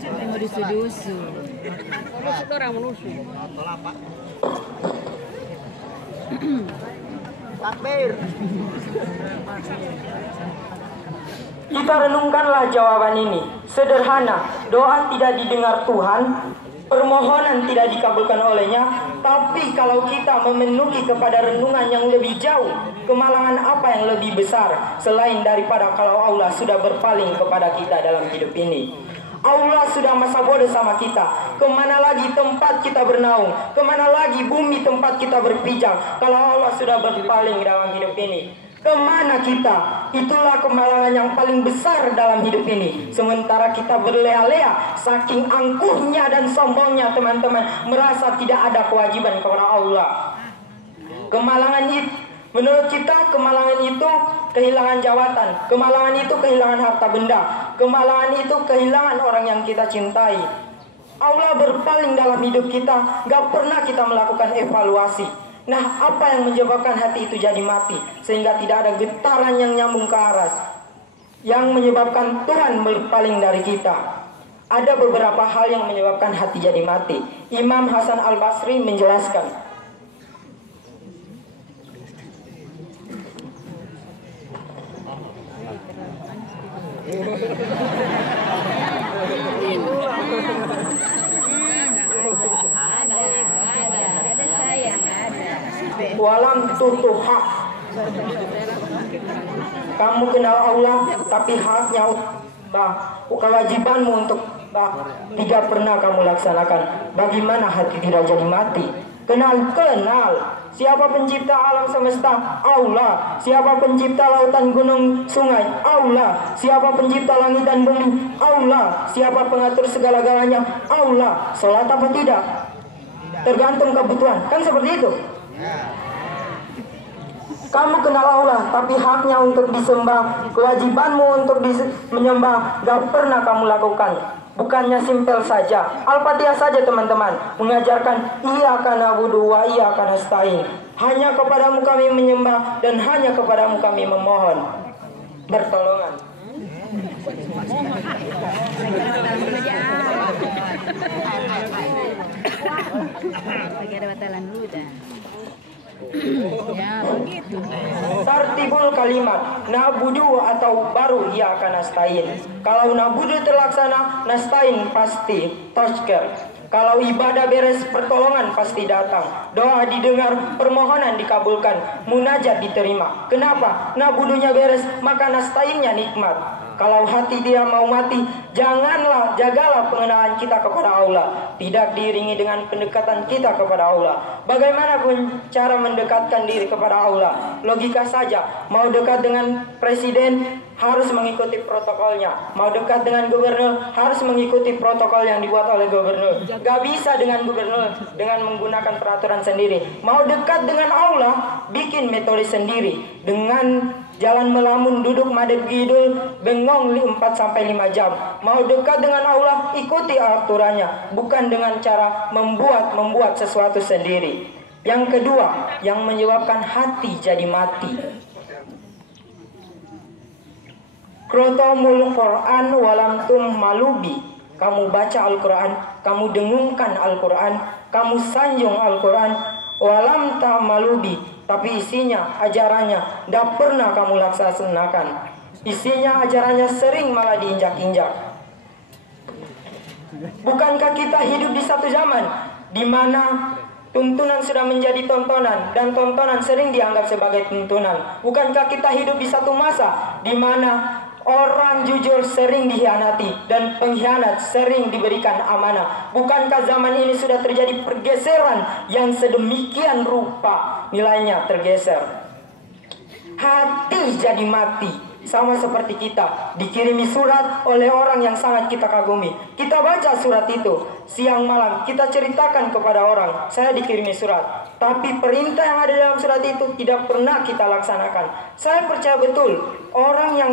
Sampai mau dusu-dusu. Menusuk orang menusuk. Takbir. Kita renungkanlah jawaban ini. Sederhana, doa tidak didengar Tuhan, permohonan tidak dikabulkan olehnya. Tapi kalau kita memenuhi kepada renungan yang lebih jauh, kemalangan apa yang lebih besar selain daripada kalau Allah sudah berpaling kepada kita dalam hidup ini. Allah sudah masa bodoh sama kita. Kemana lagi tempat kita bernaung? Kemana lagi bumi tempat kita berpijak kalau Allah sudah berpaling dalam hidup ini? Kemana kita? Itulah kemalangan yang paling besar dalam hidup ini. Sementara kita berleha-leha, saking angkuhnya dan sombongnya teman-teman, merasa tidak ada kewajiban kepada Allah. Kemalangan itu, menurut kita kemalangan itu kehilangan jabatan, kemalangan itu kehilangan harta benda, kemalangan itu kehilangan orang yang kita cintai. Allah berpaling dalam hidup kita, gak pernah kita melakukan evaluasi. Nah, apa yang menyebabkan hati itu jadi mati sehingga tidak ada getaran yang nyambung ke aras, yang menyebabkan Tuhan berpaling dari kita? Ada beberapa hal yang menyebabkan hati jadi mati. Imam Hasan Al-Basri menjelaskan, walam tutuha, kamu kenal Allah tapi haknya kewajibanmu untuk tidak pernah kamu laksanakan. Bagaimana hati tidak jadi mati? Kenal siapa pencipta alam semesta? Allah. Siapa pencipta lautan, gunung, sungai? Allah. Siapa pencipta langit dan bumi? Allah. Siapa pengatur segala-galanya? Allah. Sholat apa tidak? Tergantung kebutuhan. Kan seperti itu. Kamu kenal Allah, tapi haknya untuk disembah, kewajibanmu untuk menyembah, gak pernah kamu lakukan. Bukannya simpel saja, Al-Fatihah saja teman-teman mengajarkan iyyaka na'budu wa iyyaka nasta'in. Hanya kepadamu kami menyembah dan hanya kepadamu kami memohon pertolongan. Lagi ada batalan ludah. Ya begitu. Tartibul kalimat na'budu atau baru iyyaka nasta'in. Kalau na'budu terlaksana, nasta'in pasti tosker. Kalau ibadah beres, pertolongan pasti datang. Doa didengar, permohonan dikabulkan, munajat diterima. Kenapa? Na'budunya beres, maka nasta'innya nikmat. Kalau hati dia mau mati, jagalah pengenalan kita kepada Allah. Tidak diiringi dengan pendekatan kita kepada Allah. Bagaimana pun cara mendekatkan diri kepada Allah? Logika saja, mau dekat dengan presiden, harus mengikuti protokolnya. Mau dekat dengan gubernur, harus mengikuti protokol yang dibuat oleh gubernur. Gak bisa dengan gubernur dengan menggunakan peraturan sendiri. Mau dekat dengan Allah, bikin metode sendiri. Dengan jalan melamun, duduk madep gidul, bengong 4-5 jam. Mau dekat dengan Allah, ikuti aturannya, bukan dengan cara membuat sesuatu sendiri. Yang kedua, yang menyebabkan hati jadi mati, krotomul Quran walam tum malubi. Kamu baca Al-Quran, kamu dengungkan Al-Quran, kamu sanjung Al-Quran, walam ta malubi, tapi isinya, ajarannya tidak pernah kamu laksanakan. Isinya, ajarannya sering malah diinjak-injak. Bukankah kita hidup di satu zaman di mana tuntunan sudah menjadi tontonan dan tontonan sering dianggap sebagai tuntunan? Bukankah kita hidup di satu masa di mana orang jujur sering dikhianati dan pengkhianat sering diberikan amanah? Bukankah zaman ini sudah terjadi pergeseran yang sedemikian rupa nilainya tergeser? Hati jadi mati. Sama seperti kita dikirimi surat oleh orang yang sangat kita kagumi. Kita baca surat itu siang malam, kita ceritakan kepada orang, saya dikirimi surat. Tapi perintah yang ada dalam surat itu tidak pernah kita laksanakan. Saya percaya betul orang yang